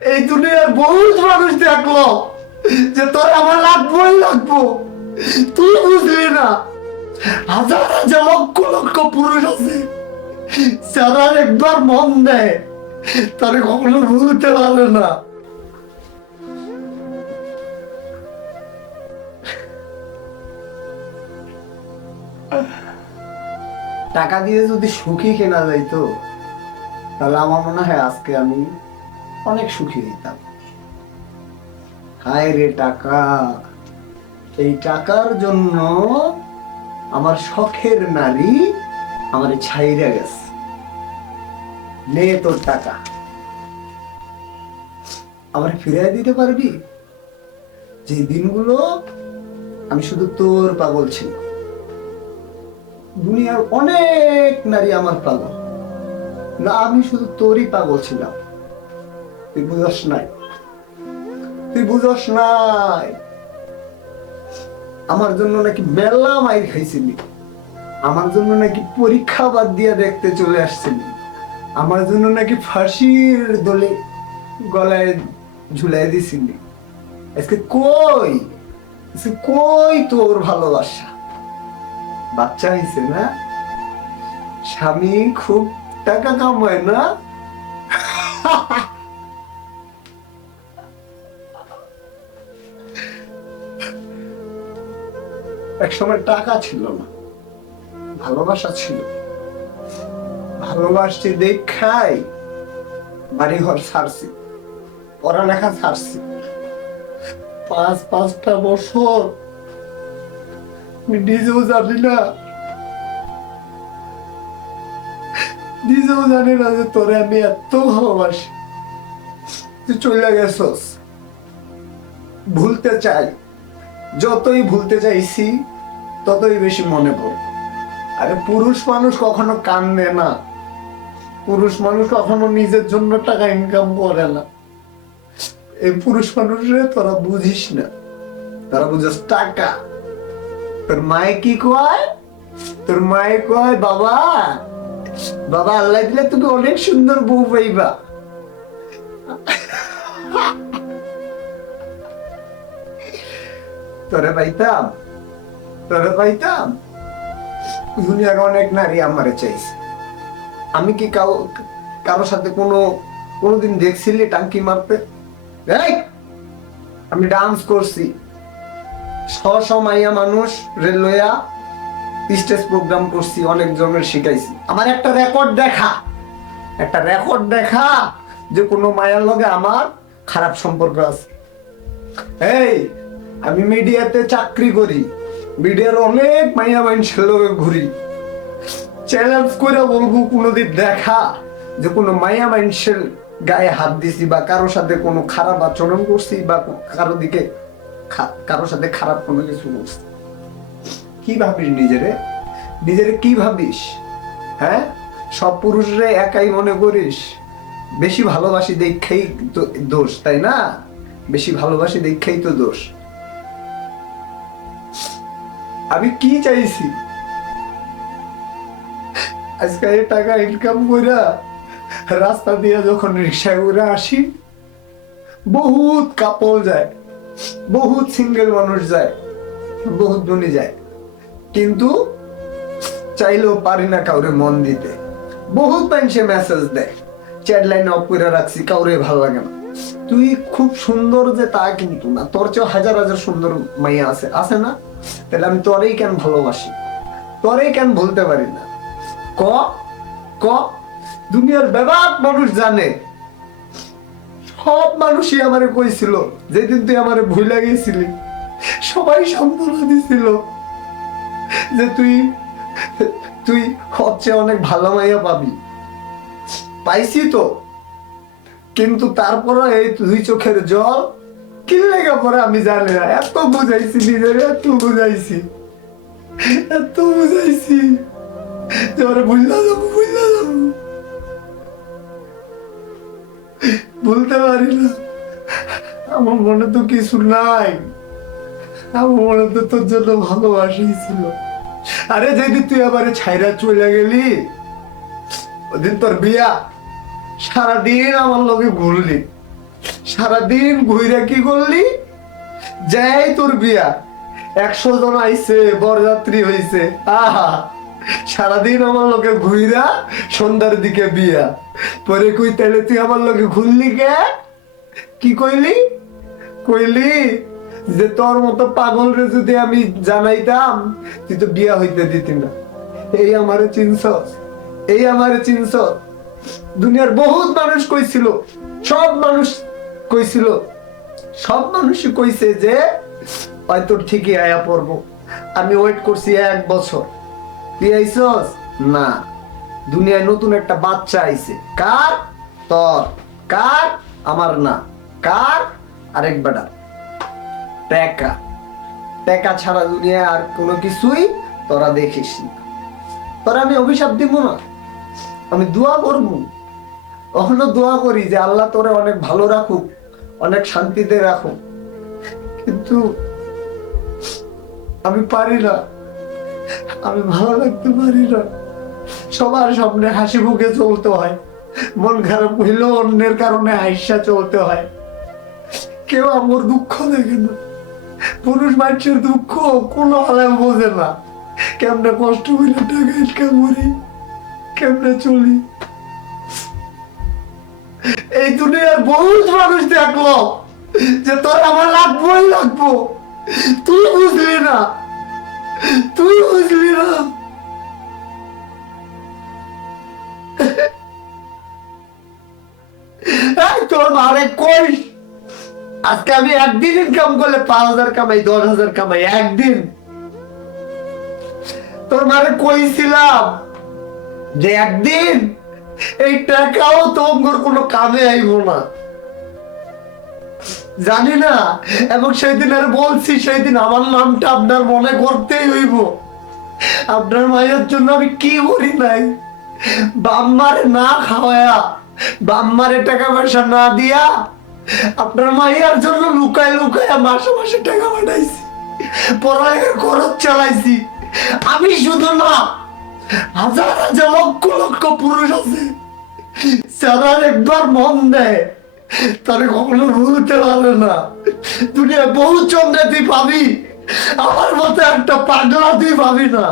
এই দুনিয়ার বহুত মানুষ দেখলো যে তোর আমার লাগবোই লাগবো, তুই বুঝলি না। হাজার হাজার লক্ষ লক্ষ পুরুষ আছে যারা একবার মন দেয় তারা কখনো ভুলতে পারে না। টাকা দিয়ে যদি সুখী কেনা যাইতো তাহলে আমার মনে হয় আজকে আমি অনেক সুখী হইতাম। হায় রে টাকা, এই টাকার জন্য আমার শখের নারী আমার ছাইরা গেছে। নে তোর টাকা, আমার ফিরিয়ে দিতে পারবি? যে দিনগুলো আমি শুধু তোর পাগল ছিল। দুনিয়ার অনেক নারী আমার পাগল না, আমি শুধু তোরই পাগল ছিলাম। তুই বুঝস নাই, তুই বুঝস নাই। আমার জন্য নাকি মেলা মাইর খাইছিলি, আমার জন্য নাকি পরীক্ষা বাদ দিয়া দেখতে চলে আসছিলি, আমার জন্য নাকি ফাঁসির দলে গলায় ঝুলাই দিছিলি। আজকে কই, আজকে কই তোর ভালোবাসা? বাচ্চা হয়েছে না, স্বামী খুব টাকা কামায় না। একসময় টাকা ছিল না, ভালোবাসা ছিল। ভালোবাসছি দেখাই বাড়ি ঘর ছাড়ছি, পড়ালেখা ছাড়ছি। পাঁচটা বছর আমি নিজেও জানি না, নিজেও জানি না যে তোরে আমি এত ভালোবাসি। তুই চলে গেছস, ভুলতে চাই, যতই ভুলতে চাইছি ততই বেশি মনে পড়ে। আরে পুরুষ মানুষ কখনো কান্দে না, পুরুষ মানুষ কখনো নিজের জন্য টাকা ইনকাম করে না। এই পুরুষ মানুষরে তোরা বুঝিস না, তারা বুঝিস টাকা। তোর মায়ে কি কয়? তোর মায়ে কয় বাবা, বাবা আল্লাহ দিলে তুমি অনেক সুন্দর বউ পাইবা। তোরে পাইতাম, তোরে পাইতাম। দুনিয়ার অনেক নারী আমারে চাইছে। আমি কি কারো সাথে কোনোদিন দেখছিলি টাঙ্কি মারতে? আমি ডান্স করছি, মাইয়া মানুষ রেলওয়া স্টেজ প্রোগ্রাম করছি, অনেক জনের শিখাইছি। আমার একটা রেকর্ড দেখা যে কোনো মায়ের লগে আমার খারাপ সম্পর্ক আছে। এই আমি মিডিয়াতে চাকরি করি, মিডিয়ার অনেক মাইয়া মানুষের লগে ঘুরি। চ্যালেঞ্জ করে বলবো কোনোদিন দেখা যে কোনো মাইয়া মানুষের গায়ে হাত দিছি বা কারোর সাথে কোনো খারাপ আচরণ করছি বা কারোর সাথে খারাপ কোনো কিছু করছি? কি ভাবিস নিজেরে কি ভাবিস? হ্যাঁ, সব পুরুষরে একাই মনে করিস? বেশি ভালোবাসি দেখেই তো দোষ, তাই না? বেশি ভালোবাসি দেখেই তো দোষ। আমি কি চাইছি? আজকে টাকা ইনকাম করে রাস্তা দিয়ে যখন রিক্সা করে আসি, বহুত কাপল যায়, বহুত সিঙ্গেল মানুষ যায়, বহুত ধনী যায়, কিন্তু চাইলেও পারি না কাউরে মন দিতে। বহুত মানুষে মেসেজ দেয়, চ্যাট লাইন অফ করে রাখছি, কাউরে ভালো লাগে না। তুই খুব সুন্দর যে তা কিন্তু না, তোর চেয়েও হাজার হাজার সুন্দর মাইয়া আছে না? তাহলে আমি তোরেই কেন ভালোবাসি, তোরেই কেন ভুলতে পারি না? ক ক দুনিয়ার ব্যাপক মানুষ জানে, সব মানুষই আমারে কইছিল যেদিন তুই আমারে ভুলে গেছিলি, সবাই সান্ত্বনা দিছিল যে তুই হচ্ছে অনেক ভালো মাইয়া পাবি। পাইছি তো, কিন্তু তারপরে এই দুই চোখের জল কি লেগে পরে আমি জানি না। এত বুঝাইছি নিজের, এত বুঝাইছি যে ওরা ভুললা যাবো, বলতে পারি না। আমার মনে তো কিছু নাই, আমার মনে তো তোর জন্য ভালোবাসি ছিল। আরে যেদিন তুই আবার ছাইরা চলে গেলি, ওদিন তোর বিয়া, সারাদিন আমার লগে ঘুরলি, সারাদিন ঘুরে কি করলি? যাই তোর বিয়া, 100 জন আইছে, বরযাত্রী হইছে, আহা সারাদিন আমার লোকে ঘুইরা সন্ধ্যার দিকে বিয়া। পরে কই তাইলে তুই আমার লোকে ঘুরলি কে? কি কইলি? কইলি যে তোর মতো পাগল রে যদি আমি জানাইতাম তুই তো বিয়া হইতে দিতি না। এই আমারে চিনছস? এই আমারে চিনছস? দুনিয়ার বহুত মানুষ কইছিল, সব মানুষ কইছিল, সব মানুষই কইছে যে হয়তো ঠিকই আয়া পড়বো। আমি ওয়েট করছি 1 বছর, তুই আইছস না। দুনিয়ায় নতুন একটা বাচ্চা আইছে। কার? তোর। কার? আমার না। কার? আরেক বেটা। টাকা, টাকা ছাড়া দুনিয়ায় আর কোনো কিছুই তোরা দেখিস না। তোরা আমি অভিশাপ দিব না, আমি দোয়া করবো, কখনো দোয়া করি যে আল্লাহ তোরে অনেক ভালো রাখুক, অনেক শান্তিতে রাখুক, কিন্তু আমি পারি না, আমি ভালো রাখতে পারি না। সবার সামনে হাসি মুখে চলতে হয়, মন খারাপ হইলেও অন্যের কারণে হাসা চলতে হয়। কেউ আমার দুঃখ দেখে না। পুরুষ মানুষের দুঃখ কোনো আলাম বোঝে না। কেমনে কষ্ট করে টাকা ইনকাম করি, কেমনে চলি। এই দুনিয়ার বহুত মানুষ দেখলো যে তোর আমার লাগবোই লাগবো, তুই বুঝলি না, তুই বুঝলি না। তোর মারে কই আজকে আমি একদিন ইনকাম করলে 5,000 কামাই, 10,000 কামাই একদিন। তোর মারে কইছিলাম যে একদিন এই টাকাও তোমার কোনো কামে আইব না, জানি না। এবং সেই দিন আর বলছি, সেই দিন আমার নামটা আপনার মনে করতেই হইব। আপনার মায়ের জন্য আমি কি করি নাই, বাম্মারে না খাওয়ায়া, বাম্মারে টাকা পয়সা না দিয়া আপনার মাইয়ার জন্য লুকায় লুকায় মাসে মাসে টাকা পাঠাইছি, পড়ালেখার খরচ চালাইছি। আমি শুধু না, হাজার হাজার লক্ষ লক্ষ পুরুষ আছে যারা একবার মন দেয় তারা কখনো ভুলতে পারে না। দুনিয়া বহু চন্দ্রে তুই পাবি, আমার মতো একটা পাগলা তুই পাবি না।